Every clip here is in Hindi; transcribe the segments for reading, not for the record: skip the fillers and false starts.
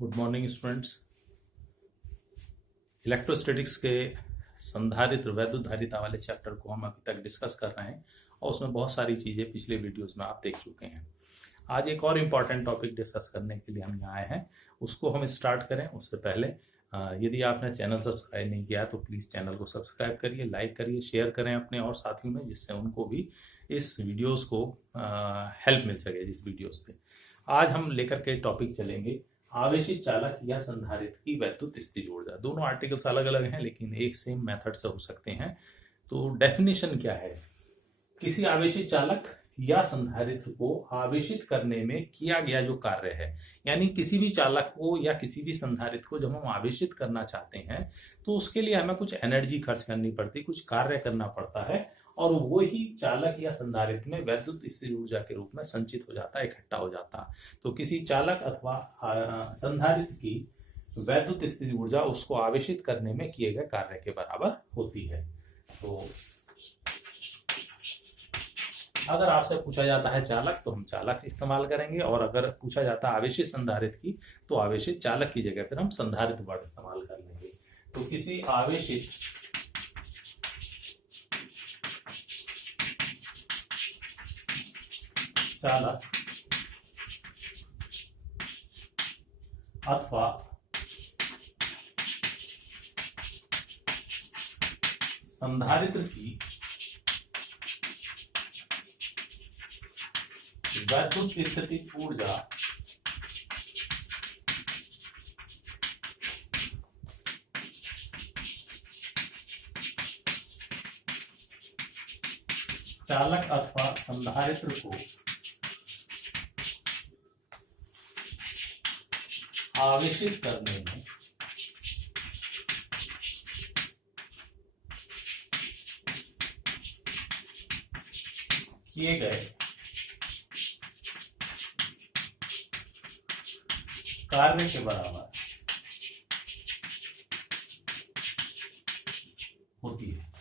Good morning students. इलेक्ट्रोस्टैटिक्स के संधारित्र वैद्युत धारिता वाले चैप्टर को हम अभी तक डिस्कस कर रहे हैं और उसमें बहुत सारी चीज़ें पिछले वीडियोस में आप देख चुके हैं। आज एक और इम्पॉर्टेंट टॉपिक डिस्कस करने के लिए हम यहाँ आए हैं, उसको हम स्टार्ट करें उससे पहले यदि आपने चैनल सब्सक्राइब नहीं किया तो प्लीज़ चैनल को सब्सक्राइब करिए, लाइक करिए, शेयर करें अपने और साथियों में, जिससे उनको भी इस वीडियोस को हेल्प मिल सके। इस वीडियोस से आज हम लेकर के टॉपिक चलेंगे आवेशित चालक या संधारित्र की वैद्युत स्थिति ऊर्जा। दोनों आर्टिकल्स अलग अलग हैं लेकिन एक सेम मेथड से हो सकते हैं। तो डेफिनेशन क्या है इसकी? किसी आवेशित चालक या संधारित्र को आवेशित करने में किया गया जो कार्य है, यानी किसी भी चालक को या किसी भी संधारित्र को जब हम आवेशित करना चाहते हैं तो उसके लिए हमें कुछ एनर्जी खर्च करनी पड़ती, कुछ कार्य करना पड़ता है और वही चालक या संधारित्र में वैद्युत स्थिर ऊर्जा के रूप में संचित हो जाता है, इकट्ठा हो जाता है। तो किसी चालक अथवा संधारित्र की वैद्युत स्थिर ऊर्जा उसको आवेशित करने में किए गए कार्य के बराबर होती है। तो अगर आपसे पूछा जाता है चालक तो हम चालक इस्तेमाल करेंगे, और अगर पूछा जाता है आवेशित संधारित्र की तो आवेशित चालक की जगह फिर हम संधारित्र वर्ड इस्तेमाल कर लेंगे। तो किसी आवेशित चालक अथवा संधारित्र की वैद्युत स्थितिज ऊर्जा चालक अथवा संधारित्र को आवेशित करने में किए गए कार्य के बराबर होती है।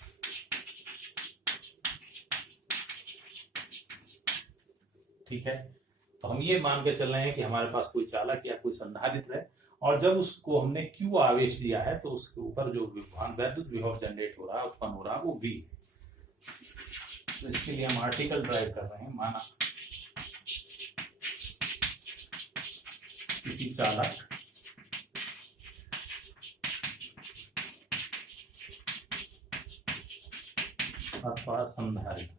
ठीक है, तो हम ये मान के चल रहे हैं कि हमारे पास कोई चालक या कोई संधारित्र है और जब उसको हमने Q आवेश दिया है तो उसके ऊपर जो वैद्युत विभव जनरेट हो रहा है, उत्पन्न हो रहा है, वो V। तो इसके लिए हम आर्टिकल ड्राइव कर रहे हैं। माना किसी चालक अथवा संधारित्र,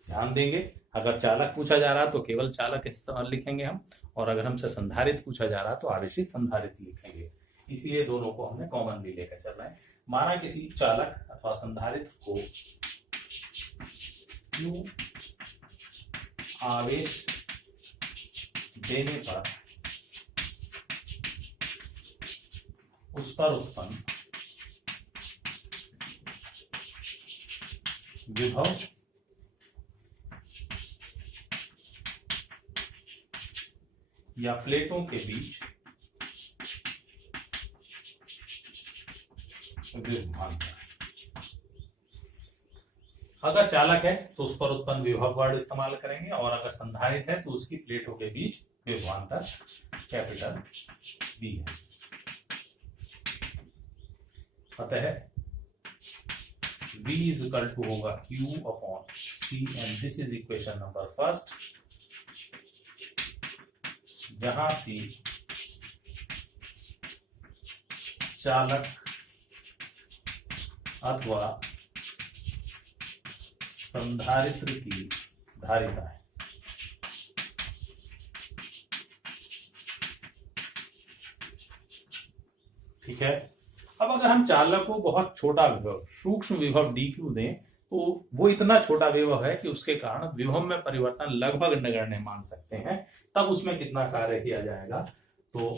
ध्यान देंगे अगर चालक पूछा जा रहा तो केवल चालक इस्तेमाल लिखेंगे हम, और अगर हमसे संधारित्र पूछा जा रहा तो आवेशित संधारित्र लिखेंगे। इसलिए दोनों को हमने कॉमन भी लेकर चल रहे हैं। माना किसी चालक अथवा संधारित्र को Q आवेश देने पर उस पर उत्पन्न विभव या प्लेटों के बीच विभवांतर। अगर चालक है तो उस पर उत्पन्न विभव वर्ड इस्तेमाल करेंगे, और अगर संधारित्र है तो उसकी प्लेटों के बीच विभवांतर कैपिटल V है। अतः V इज इक्वल टू होगा Q upon C, and this is equation number first, जहां C चालक अथवा संधारित्र की धारिता है। ठीक है, अब अगर हम चालक को बहुत छोटा विभव, सूक्ष्म विभव dq दें तो वो इतना छोटा विभव है कि उसके कारण विभव में परिवर्तन लगभग नगण्य मान सकते हैं, तब उसमें कितना कार्य किया जाएगा। तो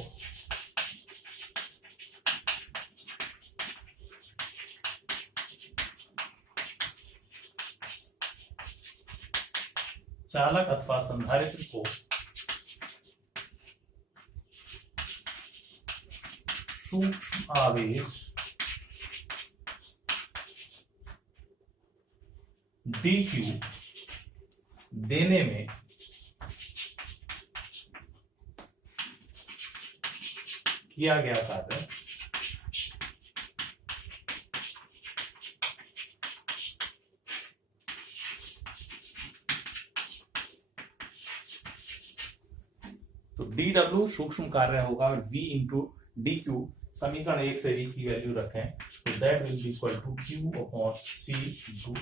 चालक अथवा संधारित्र को सूक्ष्म आवेश dq देने में किया गया कार्य तो dw सूक्ष्म कार्य होगा v इंटू dq, समीकरण 1 से v की वैल्यू रखें तो that will be equal to q upon c into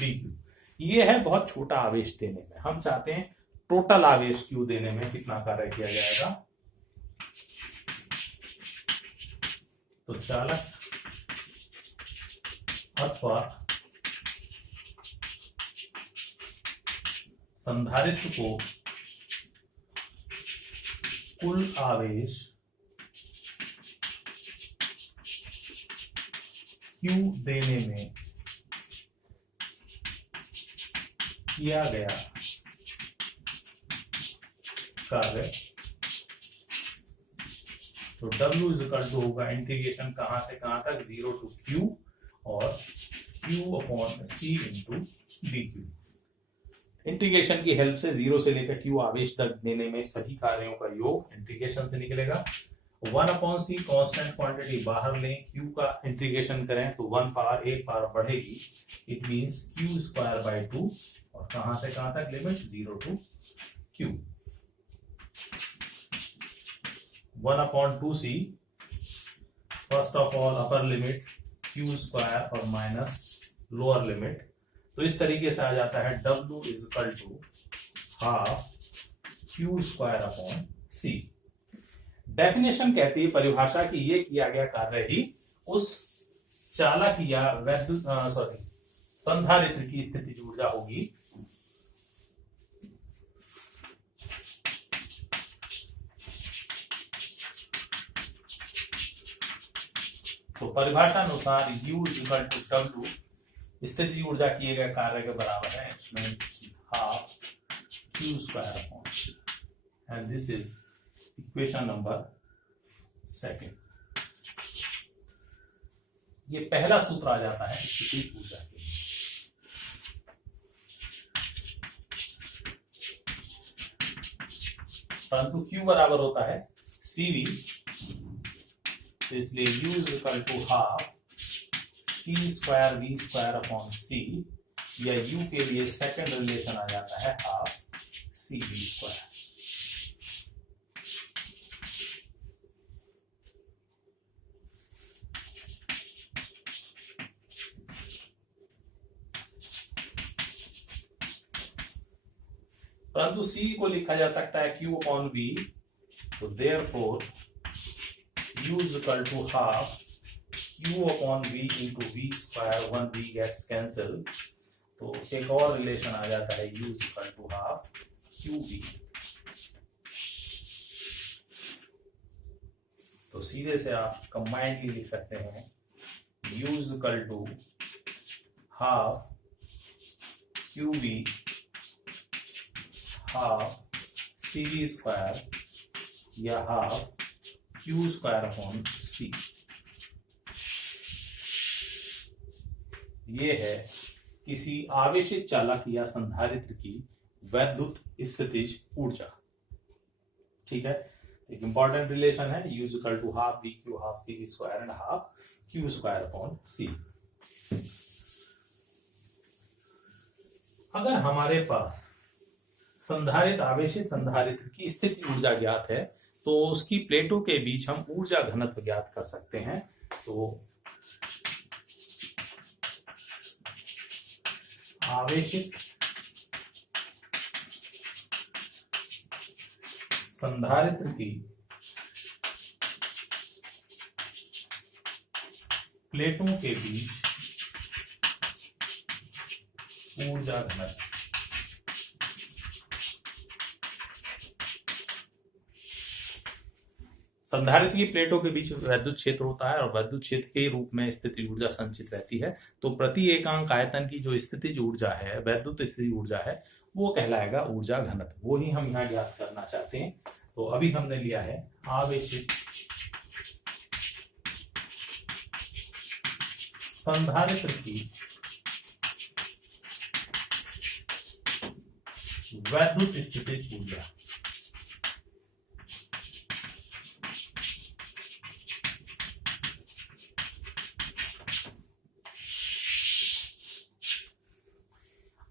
dq। ये है बहुत छोटा आवेश देने में, हम चाहते हैं टोटल आवेश q देने में कितना कार्य किया जाएगा। तो चालक अथवा संधारित्र को कुल आवेश Q देने में किया गया कार्य, तो W इज इक्वल टू होगा इंटीग्रेशन कहां से कहां तक, 0 टू Q और Q upon C into dq। Integration की हेल्प से 0 से लेकर Q आवेश तक देने में सभी कार्यों का योग इंटीग्रेशन से निकलेगा। 1 अपॉन सी कांस्टेंट क्वांटिटी बाहर लें, Q का इंटीग्रेशन करें तो 1 पावर एक पावर बढ़ेगी, it means Q square by 2 और कहां से कहां तक limit 0 to Q। 1 upon 2c, first of all upper limit Q square और माइनस लोअर लिमिट, तो इस तरीके से आ जाता है W is equal to half Q square upon C। Definition कहती है, परिभाषा की ये किया गया कार्य ही उस चालक या वैद्युत संधारित्र की स्थितिज ऊर्जा होगी तो परिभाषा अनुसार U is equal to W स्थितिज ऊर्जा किए गए कार्य के बराबर है, half Q square upon C, and this is equation number 2। ये पहला सूत्र आ जाता है स्थितिज ऊर्जा के। परंतु Q बराबर होता है CV, तो इसलिए U is equal to half C square V square upon C, या U के लिए सेकंड रिलेशन आ जाता है हाफ CV स्क्वायर। परंतु C को लिखा जा सकता है Q अपॉन V, तो therefore U is equal to half Q upon V into V square, 1 V gets cancel, तो एक और रिलेशन आ जाता है U is equal to half QV। तो सीधे से आप कंबाइंडली लिख सकते हैं U is equal to half QV half CV square या half Q square upon C। ये है किसी आवेशित चालक या संधारित्र की वैद्युत स्थितिज ऊर्जा। ठीक है, एक इंपॉर्टेंट रिलेशन है U is equal to half VQ half CV square and half Q square upon C। अगर हमारे पास संधारित्र आवेशित संधारित्र की स्थिति ऊर्जा ज्ञात है तो उसकी प्लेटों के बीच हम ऊर्जा घनत्व ज्ञात कर सकते हैं। तो आवेशित संधारित्र की प्लेटों के बीच ऊर्जा घनत्व, संधारित्र की प्लेटों के बीच वैद्युत क्षेत्र होता है और वैद्युत क्षेत्र के रूप में स्थितिज ऊर्जा संचित रहती है। तो प्रति एकांक आयतन की जो स्थितिज ऊर्जा है, वैद्युत स्थितिज ऊर्जा है, वो कहलाएगा ऊर्जा घनत्व। वो ही हम यहाँ ज्ञात करना चाहते हैं। तो अभी हमने लिया है आवेशित संधारित्र की वैद्युत स्थितिज ऊर्जा।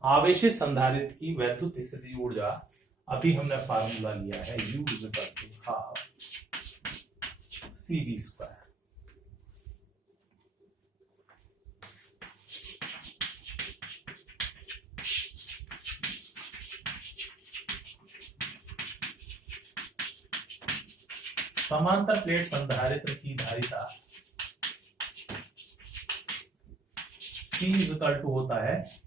आवेशित संधारित्र की वैद्युत स्थितिज ऊर्जा, अभी हमने फार्मूला लिया है U equal to half CV square. समांतर प्लेट संधारित्र की धारिता C इक्वल टू होता है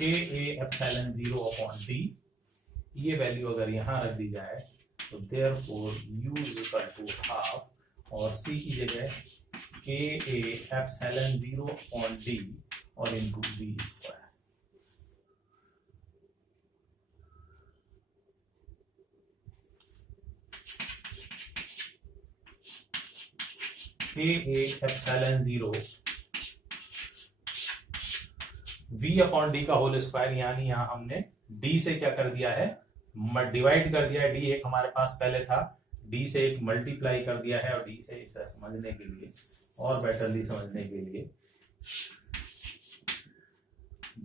KA/0/D। ये वैल्यू अगर यहां रख दी जाए तो therefore U equal to half और C की जगह KA/0/D और into V square. KA/0 V/D का होल स्क्वायर, यानी यहां हमने D से क्या कर दिया है, डिवाइड कर दिया है। D एक हमारे पास पहले था, D से एक मल्टीप्लाई कर दिया है, और D से इसे समझने के लिए और बेटरली समझने के लिए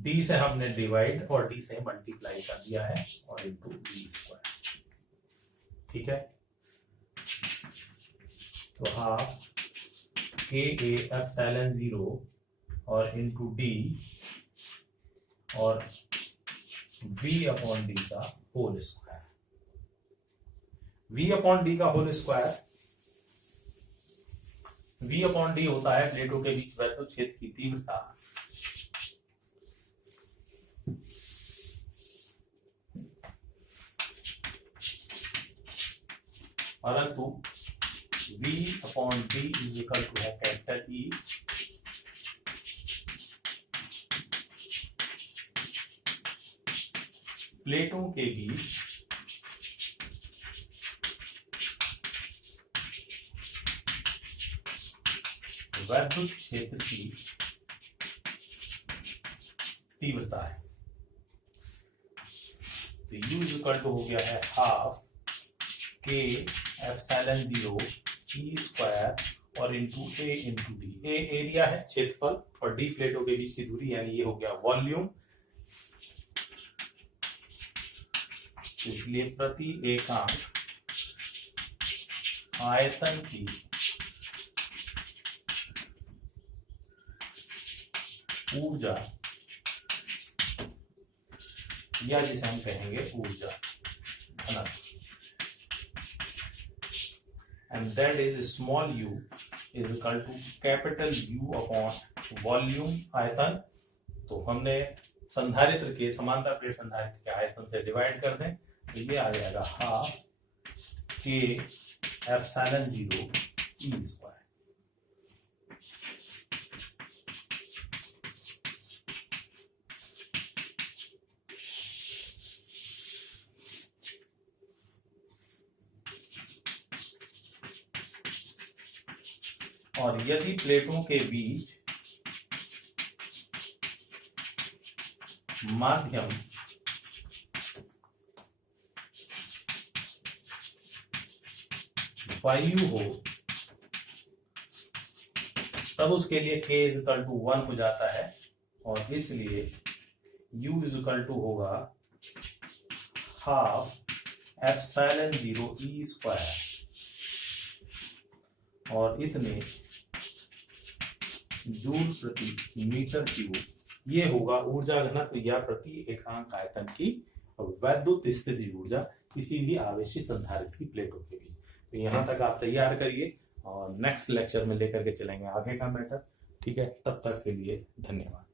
D से हमने डिवाइड और D से मल्टीप्लाई कर दिया है और इंटू V स्क्वायर। ठीक है, तो हाफ KA/0 और इंटू D और V/D का होल स्क्वायर। V/D का होल स्क्वायर, V/D होता है प्लेटों के बीच वैद्युत क्षेत्र की तीव्रता, परंतु V/D इज इक्वल टू है कैपिटल E प्लेटों के बीच वैद्युत क्षेत्र की तीव्रता है। तो U इक्वल टू हो गया है हाफ KA/0 E स्क्वायर और into A into D। A area है, क्षेत्रफल, और D प्लेटों के बीच की दूरी, यानी ये हो गया वॉल्यूम। इसलिए प्रति एकांक आयतन की ऊर्जा, या जिसे हम कहेंगे ऊर्जा घनत्व, and that is small u is equal to capital U upon volume, आयतन। तो हमने संधारित्र के, समांतर प्लेट संधारित्र के आयतन से डिवाइड कर दें तो ये आ जाएगा हाफ KA/0 E स्क्वायर। और यदि प्लेटों के बीच माध्यम वायु हो तब उसके लिए K इज इक्वल टू 1 हो जाता है, और इसलिए U इज इक्वल टू होगा हाफ एप्सिलॉन 0 E स्क्वायर, और इतने जूल प्रति मीटर क्यूब। ये होगा ऊर्जा घनत्व या प्रति एकांक आयतन की वैद्युत स्थितिज ऊर्जा किसी भी आवेशित संधारित्र की प्लेटों के बीच। तो यहां तक आप तैयार करिए और नेक्स्ट लेक्चर में लेकर के चलेंगे आगे का मैटर। ठीक है, तब तक के लिए धन्यवाद।